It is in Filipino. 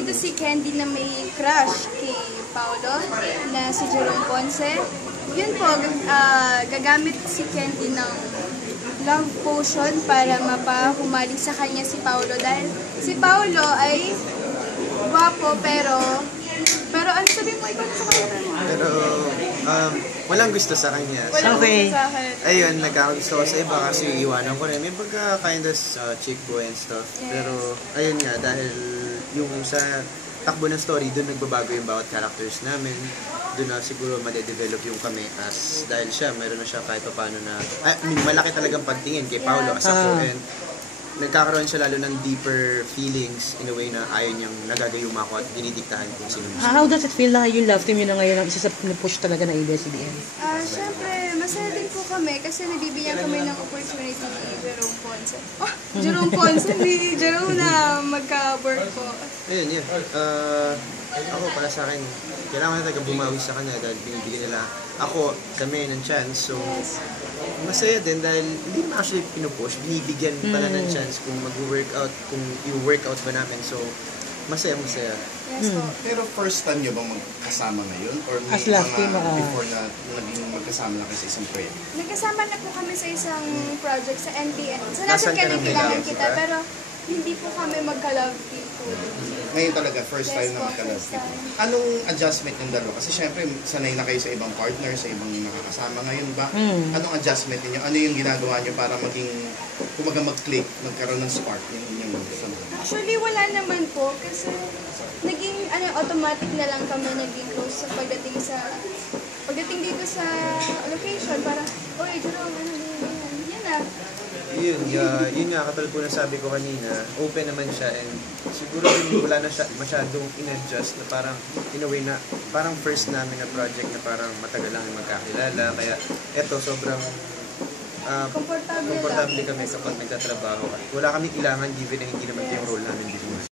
dito si Candy na may crush kay Paolo na si Jerome Ponce. Yun po, gagamit si Candy ng love potion para mapahumaling sa kanya si Paolo dahil si Paolo ay guwapo pero ano sabi mo, ikaw sa kanya mo? Pero walang gusto sa kanya. Walang Okay. gusto sa akin. Ayun, nagkakagusto ko sa iba kasi iwanan ko rin. May pagka kind of chick boy and stuff. Yes. Pero ayun nga, dahil yung sa takbo ng story, doon nagbabago yung bawat characters namin. Doon na siguro madedevelop yung kami as dahil siya, mayroon na siya kahit pa paano na, malaki talagang pagtingin kay Paolo as ako. And nagkakaroon siya lalo ng deeper feelings in a way na ayaw niyang nagagayuma ko at dinidiktahan kung sino gusto. How does it feel na yung love team yun na ngayon ang isa sa push talaga ng ABS-CBN? Siyempre, masaya din po kami kasi nabibigyan kami ng opportunity ni Jerome Ponce. Oh, Jerome Ponce, ni Jerome na magka-work po. Ayun, yun. Ako, para sa akin, kailangan na talaga bumawi sa kanya dahil binibigyan nila ako, kami ng chance. So, masaya din dahil hindi naman actually pinupush, binibigyan pala ng chance kung mag-workout, kung i-workout ba namin. So, masaya. Yes po. Pero first time nyo bang magkasama ngayon? Or may As love team, before na naging magkasama na kayo sa isang project? Nagkasama na po kami sa isang project sa NBN. Sa Nasaan natin ka ka nang kilala nila? kita, pero hindi po kami magka-love team po. Ngayon talaga, first time Yes na po, magka-love first team. time. Anong adjustment ng dalawa? Kasi syempre, sanay na kayo sa ibang partner, sa ibang nakakasama ngayon ba? Anong adjustment niyo? Ano yung ginagawa niyo para maging, kumaga mag-click, magkaroon ng spark yung inyong samahan? Actually, wala naman po kasi naging automatic na lang kami naging close sa pagdating dito sa location para, oy, Jerome, yan na. Yun nga, katulad po na sabi ko kanina, open naman siya and siguro din wala na siya masyadong in-adjust na parang in a way na parang first namin na project na parang matagal lang magkakilala. Kaya eto, sobrang Komportable kami kapag nagtatrabaho. Wala kami kailangan given na hindi naman yung role namin before.